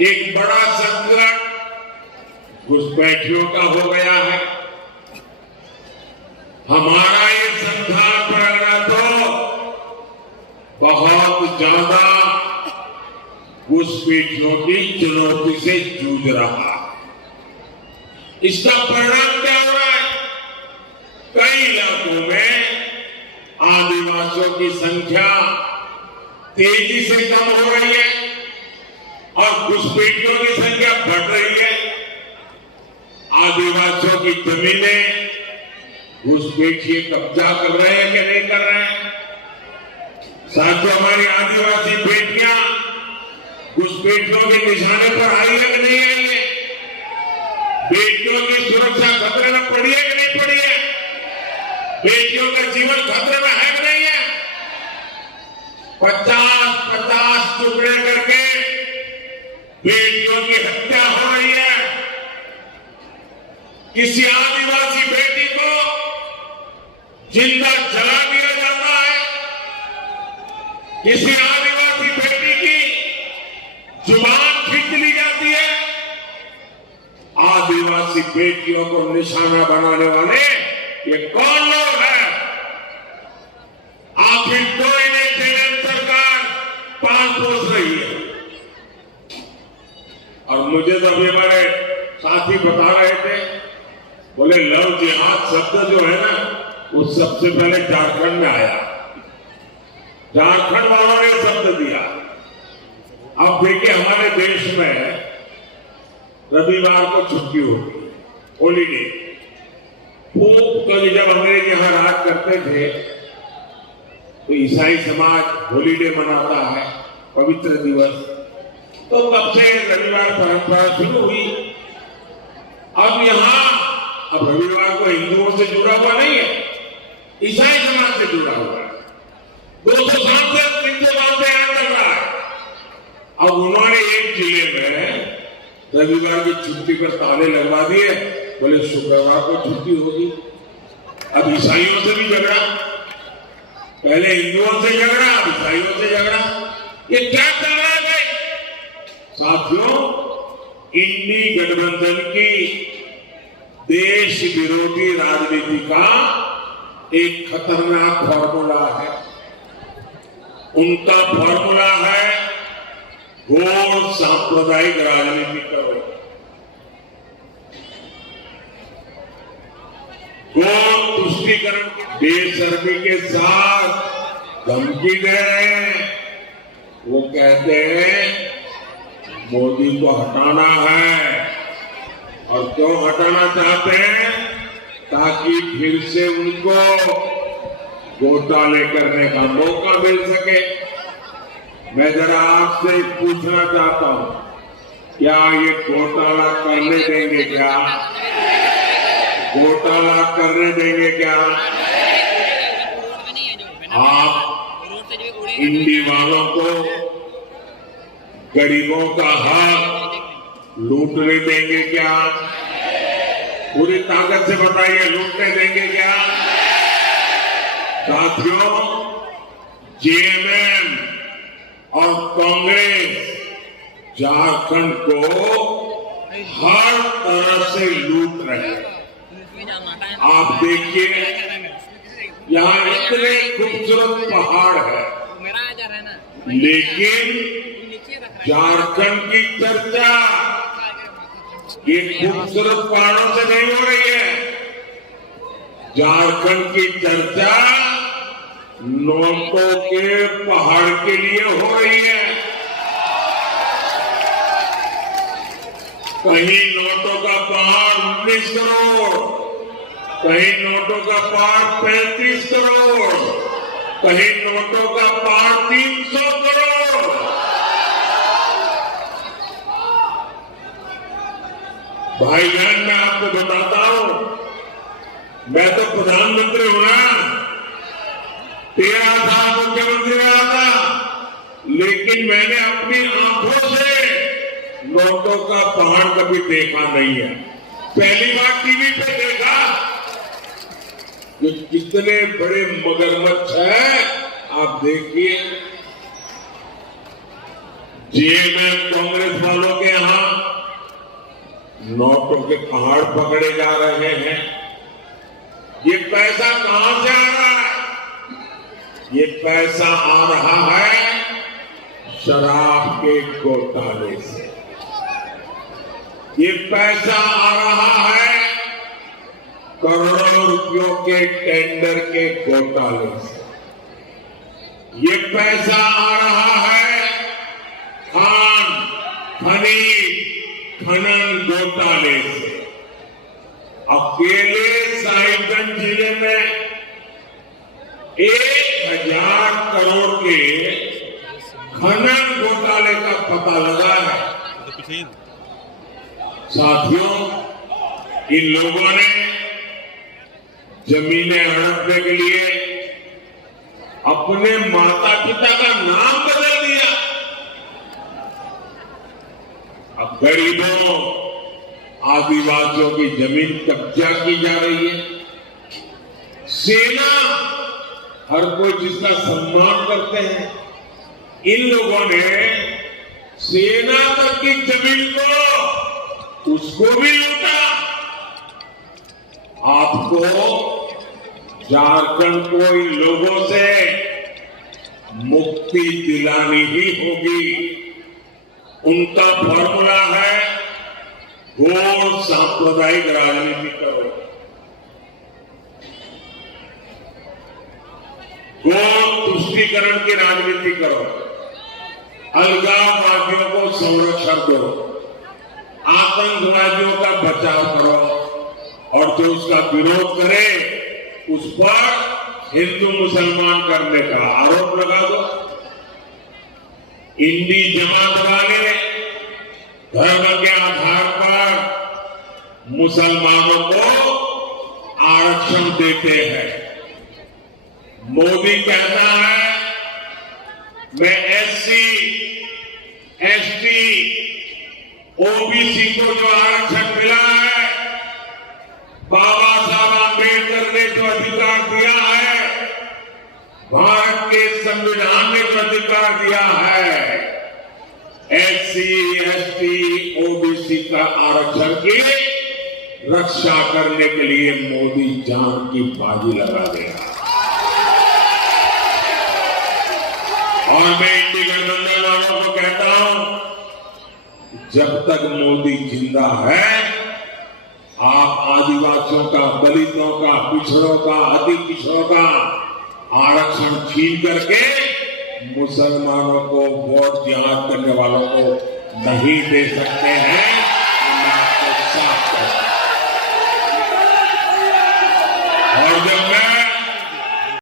एक बड़ा संकट घुसपैठियों का हो गया है। हमारा ये संविधान प्रणयन तो बहुत ज्यादा घुसपैठियों की चुनौती से जूझ रहा है। इसका परिणाम क्या हो रहा है? कई इलाकों में आदिवासियों की संख्या तेजी से कम हो रही है और घुसपैठियों की संख्या बढ़ रही है। आदिवासियों की जमीनें घुसपैठिए कब्जा कर रहे हैं कि नहीं कर रहे हैं? साथियों, हमारी आदिवासी बेटियां घुसपैठियों के निशाने पर आई है कि नहीं आई है? बेटियों की सुरक्षा खतरे में पड़ी है कि नहीं पड़ी है? बेटियों का जीवन खतरे में है कि नहीं है? 50-50 टुकड़े करके बेटियों की हत्या हो रही है। किसी आदिवासी बेटी को जिंदा जला दिया जाता है। किसी आदिवासी बेटी की जुबान खींच ली जाती है। आदिवासी बेटियों को निशाना बनाने वाले ये कौन लोग हैं? आखिर तो इन्हें जगन सरकार पाल पोस रही है। और मुझे तो अभी हमारे साथी बता रहे थे, बोले लव जिहाद शब्द जो है ना, वो सबसे पहले झारखंड में आया। झारखंड वालों ने शब्द दिया। अब देखिए, हमारे देश में रविवार को छुट्टी होती है, हॉलीडे। कभी जब अंग्रेज यहां राज करते थे तो ईसाई समाज हॉलीडे मनाता है, पवित्र दिवस। तो तब से रविवार परंपरा शुरू हुई। अब रविवार को हिंदुओं से जुड़ा हुआ नहीं है, ईसाई समाज से जुड़ा हुआ है। 200 साल से 300 साल से यहां चल रहा है। अब उन्होंने एक जिले में रविवार की छुट्टी पर ताले लगवा दिए, बोले शुक्रवार को छुट्टी होगी। अब ईसाइयों से भी झगड़ा, पहले हिंदुओं से झगड़ा, अब ईसाइयों से झगड़ा। ये क्या चल रहा है भाई? साथियों, इंडी गठबंधन की देश विरोधी राजनीति का एक खतरनाक फॉर्मूला है। उनका फॉर्मूला है घोर सांप्रदायिक राजनीति करो, घोर तुष्टीकरण, बेशर्मी के साथ धमकी दे रहे हैं। वो कहते हैं मोदी को हटाना है। और क्यों हटाना चाहते हैं? ताकि फिर से उनको घोटाले करने का मौका मिल सके। मैं जरा आपसे पूछना चाहता हूं, क्या ये घोटाला करने देंगे? क्या घोटाला करने देंगे? क्या आप इंडी वालों को गरीबों का हक लूटने देंगे? क्या पूरी ताकत से बताइए, लूटने देंगे क्या? साथियों, जेएमएम और कांग्रेस झारखंड को हर तरह से लूट रहे हैं। आप देखिए, यहाँ इतने खूबसूरत पहाड़ है, लेकिन झारखंड की चर्चा ये खूबसूरत पहाड़ों से नहीं हो रही है। झारखंड की चर्चा नोटों के पहाड़ के लिए हो रही है। कहीं नोटों का पहाड़ 19 करोड़, कहीं नोटों का पहाड़ 35 करोड़, कहीं नोटों का पहाड़ 300 करोड़। भाई बहन, मैं आपको बताता हूं, मैं तो प्रधानमंत्री हूं ना, 13 साल मुख्यमंत्री रहा था, लेकिन मैंने अपनी आंखों से नोटों का पहाड़ कभी देखा नहीं है। पहली बार टीवी पे देखा कि कितने बड़े मगरमच्छ है। आप देखिए, जेएमएम कांग्रेस वालों के नोटों के पहाड़ पकड़े जा रहे हैं। ये पैसा कहां से आ रहा है? ये पैसा आ रहा है शराब के घोटाले से। ये पैसा आ रहा है करोड़ों रुपयों के टेंडर के घोटाले से। ये पैसा आ रहा है खान खनीज खनन घोटाले से। अकेले साहिबगंज जिले में 1000 करोड़ के खनन घोटाले का पता लगा है। साथियों, इन लोगों ने जमीनें हड़पने के लिए अपने माता पिता का नाम बदल दिया। अब गरीबों आदिवासियों की जमीन कब्जा की जा रही है। सेना, हर कोई जिसका सम्मान करते हैं, इन लोगों ने सेना तक की जमीन को उसको भी लूटा। आपको झारखंड को इन लोगों से मुक्ति दिलानी ही होगी। उनका फॉर्मूला है घोर सांप्रदायिक राजनीति करो, घोर तुष्टीकरण की राजनीति करो, अलगाववादियों को संरक्षण दो, आतंकवादियों का बचाव करो और जो उसका विरोध करे उस पर हिंदू मुसलमान करने का आरोप लगा दो। इंडी जमात वाले धर्म के आधार पर मुसलमानों को आरक्षण देते हैं। मोदी कहता है मैं एससी, एसटी, ओबीसी को जो आरक्षण मिला है, बाबा साहब आंबेडकर ने जो अधिकार दिया है, भारत के संविधान ने जो अधिकार दिया है, एससी, एसटी, ओबीसी का आरक्षण की रक्षा करने के लिए मोदी जान की बाजी लगा देगा। और मैं इंडी गठबंधन वालों को कहता हूं, जब तक मोदी जिंदा है, आप आदिवासियों का, दलितों का, पिछड़ों का, अति पिछड़ों का आरक्षण छीन करके मुसलमानों को वोट जिहाद करने वालों को नहीं दे सकते हैं।